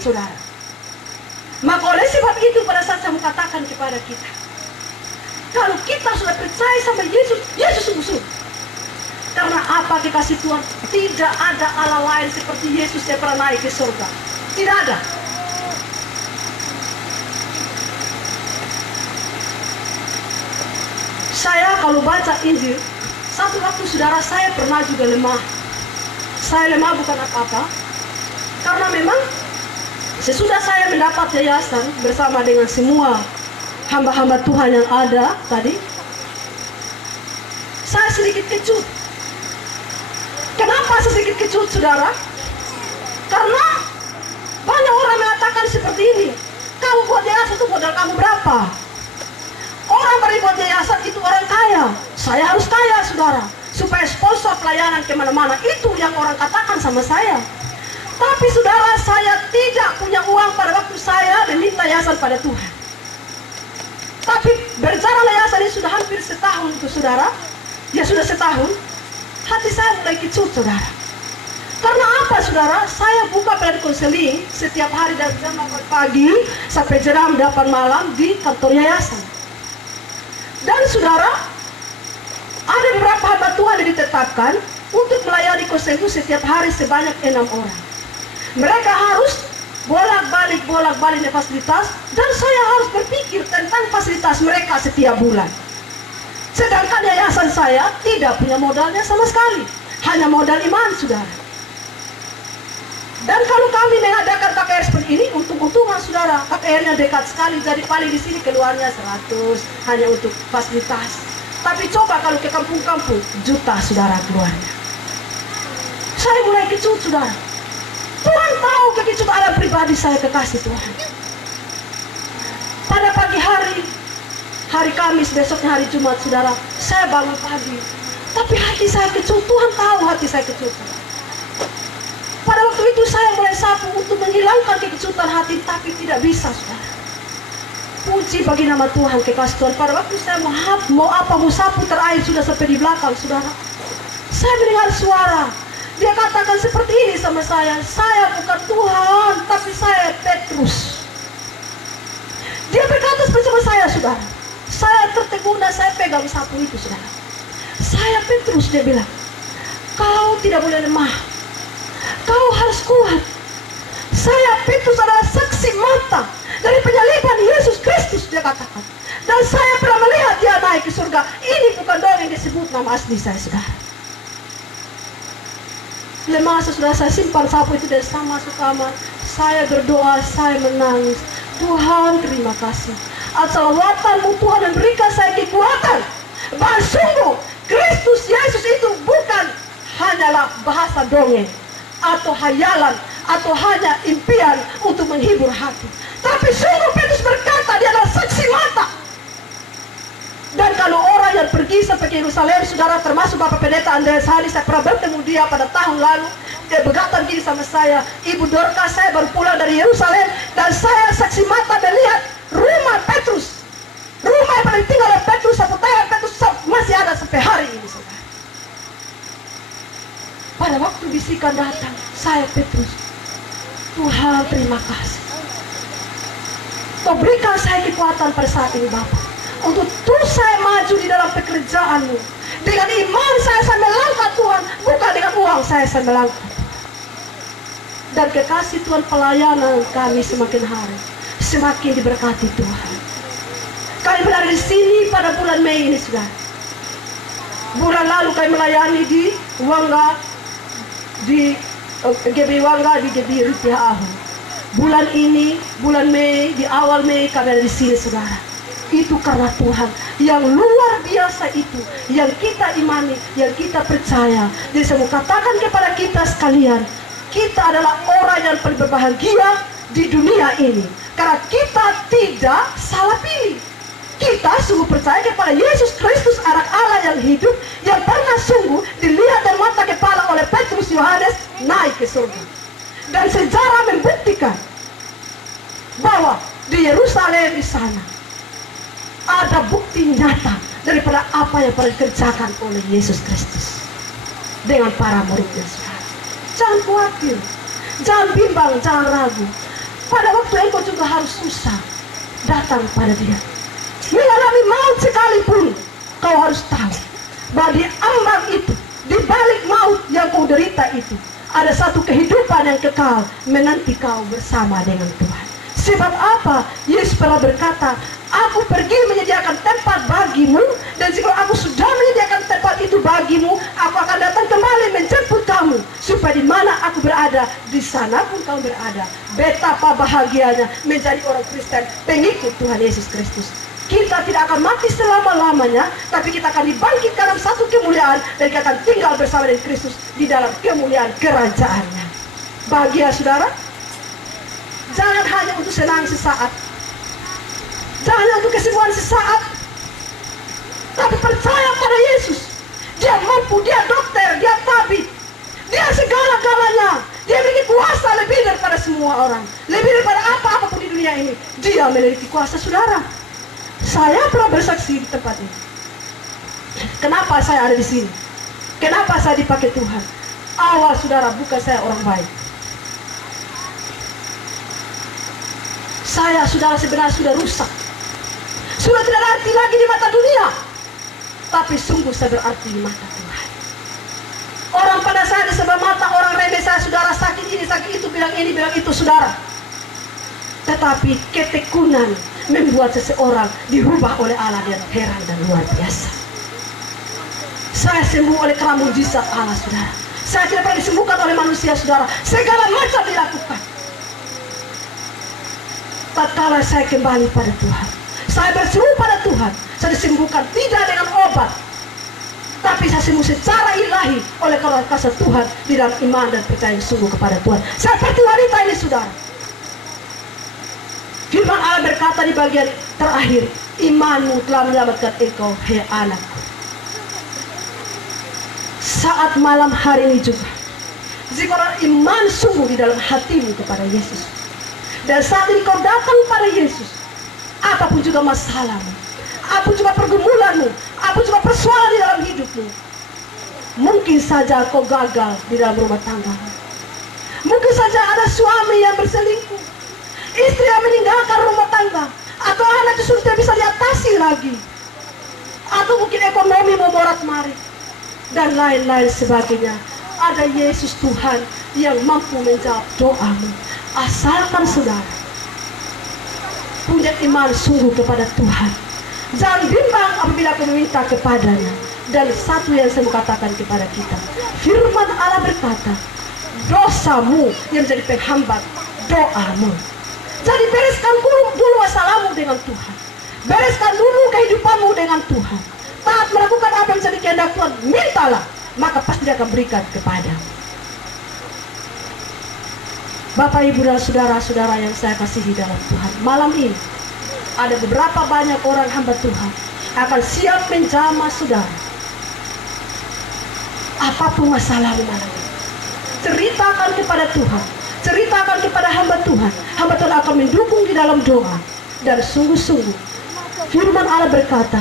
sakit, saudara. Maka oleh sebab itu pada saat saya mengatakan kepada kita, kalau kita sudah percaya sama Yesus, Yesus sungguh-sungguh. Karena apa dikasih Tuhan? Tidak ada Allah lain seperti Yesus yang pernah naik ke surga. Tidak ada. Saya kalau baca Injil, satu waktu saudara saya pernah juga lemah. Saya lemah bukan apa-apa, karena memang sesudah saya mendapat yayasan bersama dengan semua hamba-hamba Tuhan yang ada tadi, saya sedikit kecut. Kenapa saya sedikit kecut, saudara? Karena banyak orang mengatakan seperti ini, kamu buat yayasan itu modal kamu berapa? Orang buat yayasan itu orang kaya. Saya harus kaya, saudara, supaya sponsor pelayanan kemana-mana. Itu yang orang katakan sama saya. Tapi saudara, saya tidak punya uang pada waktu saya meminta yayasan pada Tuhan. Tapi berjalan yayasan ini sudah hampir setahun itu, saudara. Ya sudah setahun. Hati saya mulai kecut, saudara. Karena apa, saudara? Saya buka pelayanan konseling setiap hari dari jam 8 pagi sampai jam 8 malam di kantor yayasan. Dan saudara, ada beberapa hamba Tuhan yang ditetapkan untuk melayani konseling itu setiap hari sebanyak 6 orang. Mereka harus bolak-balik di fasilitas, dan saya harus berpikir tentang fasilitas mereka setiap bulan. Sedangkan yayasan saya tidak punya modalnya sama sekali, hanya modal iman, saudara. Dan kalau kami mengadakan KKR seperti ini, untung-untungan, saudara, KKR-nya dekat sekali, jadi paling di sini keluarnya 100 hanya untuk fasilitas. Tapi coba kalau ke kampung-kampung, juta, saudara, keluarnya. Saya mulai kecut, saudara. Tuhan tahu kekecut alam pribadi saya, kekasih Tuhan. Pada pagi hari Kamis, besoknya hari Jumat, saudara, saya bangun pagi. Tapi hati saya kecut, Tuhan tahu hati saya kecut. Pada waktu itu saya mulai sapu untuk menghilangkan kekecutan hati, tapi tidak bisa, saudara. Puji bagi nama Tuhan, kekasih Tuhan. Pada waktu saya mau sapu terakhir sudah sampai di belakang, saudara. Saya mendengar suara. Dia katakan seperti ini sama saya bukan Tuhan, tapi saya Petrus. Dia berkata seperti sama saya, saudara. Saya tertegun dan saya pegang sapu itu, saudara. Saya Petrus, dia bilang, kau tidak boleh lemah. Kau harus kuat. Saya Petrus adalah saksi mata dari penyaliban Yesus Kristus, dia katakan. Dan saya pernah melihat dia naik ke surga. Ini bukan dongeng disebut nama asli saya, saudara. Lemah, sesudah saya simpan sapu itu dan saya masuk kamar. Saya berdoa, saya menangis. Tuhan, terima kasih. Asalawatan-Mu Tuhan dan berikan saya kekuatan. Bahwa sungguh Kristus Yesus itu bukan hanyalah bahasa dongeng atau hayalan atau hanya impian untuk menghibur hati. Tapi sungguh Petrus berkata dia adalah saksi mata. Dan kalau orang yang pergi sampai ke Yerusalem, saudara, termasuk Bapak Pendeta Andreas Hari, saya pernah bertemu dia pada tahun lalu. Dia berkata gini sama saya, Ibu Dorcas, saya baru pulang dari Yerusalem dan saya saksi mata melihat rumah Petrus, rumah yang paling tinggal oleh Petrus, atau tayan Petrus masih ada sampai hari ini, saudara. Pada waktu bisikan datang, saya Petrus, Tuhan terima kasih. Kau berikan saya kekuatan pada saat ini, Bapak, untuk terus saya maju di dalam pekerjaan-Mu. Dengan iman saya melangkah, Tuhan, bukan dengan uang saya melangkah. Dan kekasih Tuhan, pelayanan kami semakin hari semakin diberkati Tuhan. Kami berada di sini pada bulan Mei ini, saudara. Bulan lalu kami melayani di Wangga, di GB Wangga, di GB Rupiah Ahu. Bulan ini, bulan Mei, di awal Mei kami ada di sini, saudara. Itu karena Tuhan yang luar biasa itu, yang kita imani, yang kita percaya. Jadi saya mau katakan kepada kita sekalian, kita adalah orang yang paling berbahagia di dunia ini. Karena kita tidak salah pilih. Kita sungguh percaya kepada Yesus Kristus, Anak Allah yang hidup, yang pernah sungguh dilihat dan mata kepala oleh Petrus Yohanes naik ke surga. Dan sejarah membuktikan bahwa di Yerusalem di sana ada bukti nyata daripada apa yang pernah dikerjakan oleh Yesus Kristus dengan para muridnya, saudara. Jangan khawatir, jangan bimbang, jangan ragu. pada waktu engkau juga harus susah datang pada dia, mengalami maut sekalipun, kau harus tahu bahwa di ambang itu, di balik maut yang kau derita itu, ada satu kehidupan yang kekal menanti kau bersama dengan Tuhan. Sebab apa? Yesus pernah berkata, aku pergi menyediakan tempat bagimu, dan jika aku sudah menyediakan tempat itu bagimu, aku akan datang kembali menjemput kamu, supaya di mana aku berada, di sana pun kamu berada. Betapa bahagianya menjadi orang Kristen, pengikut Tuhan Yesus Kristus. Kita tidak akan mati selama-lamanya, tapi kita akan dibangkitkan dalam satu kemuliaan, dan kita akan tinggal bersama dengan Kristus di dalam kemuliaan kerajaannya. Bahagia saudara? Jangan hanya untuk senang sesaat, jangan hanya untuk kesembuhan sesaat, tapi percaya pada Yesus. Dia mampu, dia dokter, dia tabib, dia segala-galanya. Dia memiliki kuasa lebih daripada semua orang, lebih daripada apa-apapun di dunia ini. Dia memiliki kuasa, saudara. Saya pernah bersaksi di tempat ini. Kenapa saya ada di sini? Kenapa saya dipakai Tuhan? Awal saudara, bukan saya orang baik. Saya, saudara, sebenarnya sudah rusak, sudah tidak berarti lagi di mata dunia, tapi sungguh saya berarti di mata Tuhan. Orang pada saya di sebelah mata, orang remeh saya, saudara, sakit ini, sakit itu, bilang ini, bilang itu, saudara. Tetapi ketekunan membuat seseorang dirubah oleh Allah dengan heran dan luar biasa. Saya sembuh oleh karena mujizat Allah, saudara. Saya tidak pernah disembuhkan oleh manusia, saudara. Segala macam dilakukan. Tatkala saya kembali pada Tuhan, saya berseru pada Tuhan, saya disembuhkan tidak dengan obat, tapi saya sembuh secara ilahi oleh kuasa Tuhan di dalam iman dan percaya yang sungguh kepada Tuhan. Seperti wanita ini, saudara. Firman Allah berkata di bagian terakhir, imanmu telah menyelamatkan engkau, hai anakku. Saat malam hari ini juga, jika orang iman sungguh di dalam hatimu kepada Yesus, dan saat ini kau datang pada Yesus, apapun juga masalahmu, apapun juga pergumulanmu, apapun juga persoalan di dalam hidupmu, mungkin saja kau gagal di dalam rumah tanggamu, mungkin saja ada suami yang berselingkuh, istri yang meninggalkan rumah tangga, atau anak itu sudah tidak bisa diatasi lagi, atau mungkin ekonomi memorat-marit, dan lain-lain sebagainya. Ada Yesus Tuhan yang mampu menjawab doamu. Asalkan saudara punya iman sungguh kepada Tuhan. Jangan bimbang apabila kau meminta kepadanya. Dan satu yang saya mau katakan kepada kita, firman Allah berkata, dosamu yang menjadi penghambat doamu. Jadi bereskan dulu masalahmu dengan Tuhan. Bereskan dulu kehidupanmu dengan Tuhan. Taat melakukan apa yang menjadi kehendak Tuhan, mintalah, maka pasti dia akan berikan kepada. Bapak, Ibu, dan saudara-saudara yang saya kasihi dalam Tuhan, malam ini ada beberapa banyak orang hamba Tuhan akan siap menjamah saudara. Apapun masalahmu malam ini, ceritakan kepada Tuhan, ceritakan kepada hamba Tuhan. Hamba Tuhan akan mendukung di dalam doa. Dan sungguh-sungguh firman Allah berkata,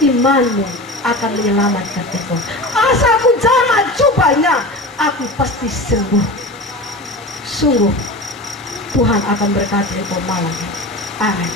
imanmu akan menyelamatkan engkau. Asal aku jamah jubahnya, aku pasti sembuh. Sungguh Tuhan akan berkati engkau malam ini. Amin.